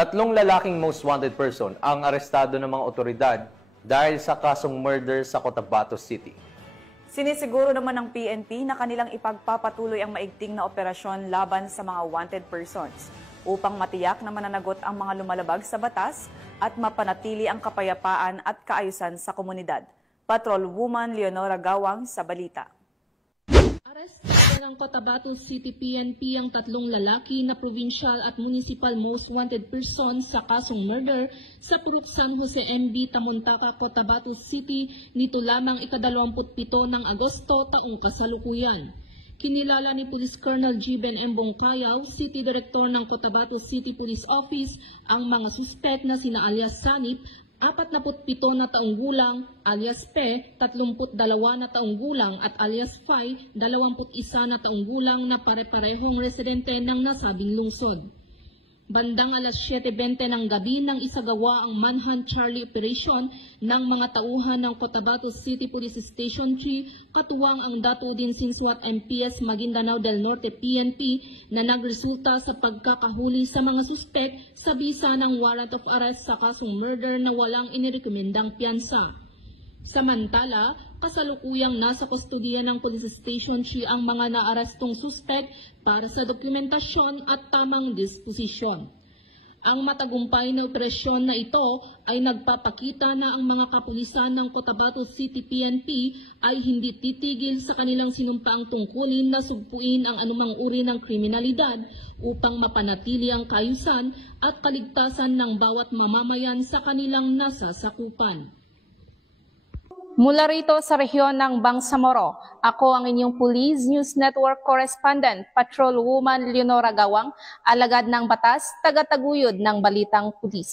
Tatlong lalaking most wanted person ang arestado ng mga otoridad dahil sa kasong murder sa Cotabato City. Sinisiguro naman ng PNP na kanilang ipagpapatuloy ang maigting na operasyon laban sa mga wanted persons upang matiyak na mananagot ang mga lumalabag sa batas at mapanatili ang kapayapaan at kaayusan sa komunidad. Patrolwoman Leonora Gawang sa balita. Arestado ng Cotabato City PNP ang tatlong lalaki na provincial at municipal most wanted person sa kasong murder sa Purok San Jose MB, Tamontaka, Cotabato City nito lamang ika-27 ng Agosto taong kasalukuyan. Kinilala ni Police Colonel Giben M. Bongkayaw, City Director ng Cotabato City Police Office, ang mga suspect na sina alias Sanip, 47 na taong gulang, alias Pe, 32 na taong gulang at alias Fai, 21 na taong gulang na pare-parehong residente ng nasabing lungsod. Bandang alas 7:20 ng gabi nang isagawa ang Manhunt Charlie Operation ng mga tauhan ng Cotabato City Police Station 3, katuwang ang Datudin Sinswat MPS Maguindanao del Norte PNP na nagresulta sa pagkakahuli sa mga suspek sa bisa ng warrant of arrest sa kasong murder na walang inirekomendang piyansa. Samantala, kasalukuyang nasa kustodiya ng Police Station 3 ang mga naarestong suspek para sa dokumentasyon at tamang disposisyon. Ang matagumpay na operasyon na ito ay nagpapakita na ang mga kapulisan ng Cotabato City PNP ay hindi titigil sa kanilang sinumpaang tungkulin na sugpuin ang anumang uri ng kriminalidad upang mapanatili ang kaayusan at kaligtasan ng bawat mamamayan sa kanilang nasasakupan. Mula rito sa rehiyon ng Bangsamoro, ako ang inyong Police News Network Correspondent, Patrolwoman Leonora Gawang, alagad ng batas, tagataguyod ng Balitang Pulis.